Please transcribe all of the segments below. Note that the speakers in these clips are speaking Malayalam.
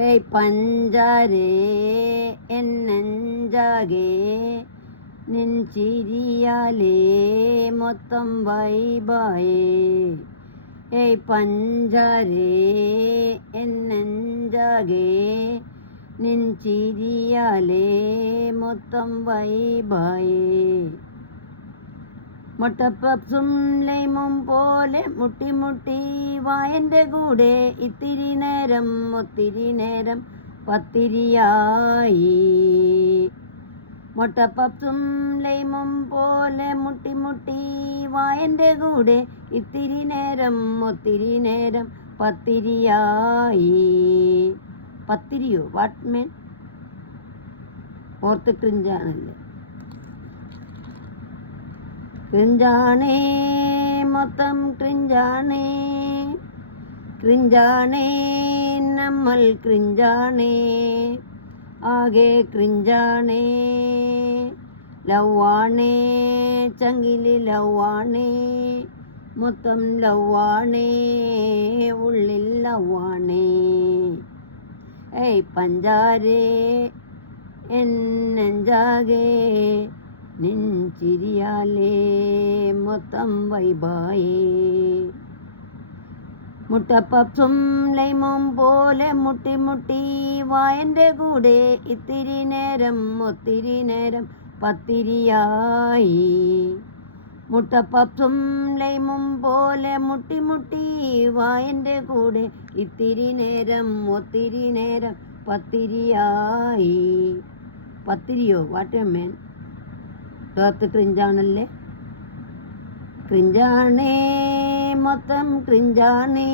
ഏയ് പഞ്ചാരേ എന്നെഞ്ചാകെ നിൻ ചിരിയാലേ മൊത്തം വൈബായേ. ഏയ് പഞ്ചാരേ എന്നെഞ്ചാകെ നിൻ ചിരിയാലേ മൊത്തം വൈബായേ. മുട്ടപ്പപ്സും ലൈമും പോലെ മുട്ടി മുട്ടി വായൻ്റെ കൂടെ ഇത്തിരി നേരം ഒത്തിരി നേരം പത്തിരിയായി. മുട്ടപ്പപ്സും ലൈമും പോലെ മുട്ടി മുട്ടി വായൻ്റെ കൂടെ ഇത്തിരി നേരം ഒത്തിരി നേരം പത്തിരിയായി. പത്തിരിയോ? വാട്ട് മീൻ? ഓർത്ത് ക്രിഞ്ചാണല്ലേ. ക്രിഞ്ചാണേ, മൊത്തം ക്രിഞ്ചാണേ, ക്രിഞ്ചാണേ, നമ്മൾ ക്രിഞ്ചാണേ, ആകെ ക്രിഞ്ചാണേ. ലവാണേ, ചങ്കിലി ലവാണേ, മൊത്തം ലവാണേ, ഉള്ളിൽ ലവാണേ. ഏയ് പഞ്ചാരേ എന്നെഞ്ചാകെ നിൻ ചിരിയാലേ മൊത്തം വൈബായേ. മുട്ടപ്പപ്സും ലൈമും പോലെ മുട്ടി മുട്ടി വായൻ്റെ കൂടെ ഇത്തിരി നേരം ഒത്തിരി നേരം പത്തിരിയായി. മുട്ടപ്പപ്സും ലൈമും പോലെ മുട്ടി മുട്ടി വായൻ്റെ കൂടെ ഇത്തിരി നേരം ഒത്തിരി നേരം പത്തിരിയായി. പത്തിരിയോ? വാട്ട് എ മീൻ? ഡോർത്ത് ക്രിഞ്ചാണല്ലേ. ക്രിഞ്ചാണേ, മൊത്തം ക്രിഞ്ചാണേ,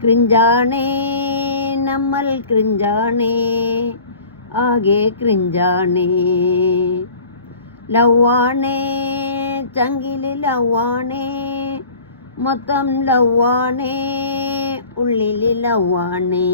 ക്രിഞ്ചാണേ, നമ്മൾ ക്രിഞ്ചാണേ, ആകെ ക്രിഞ്ചാണേ. ലവാണേ, ചങ്കില് ലവാണേ, മൊത്തം ലവാണേ, ഉള്ളിൽ ലവാണേ.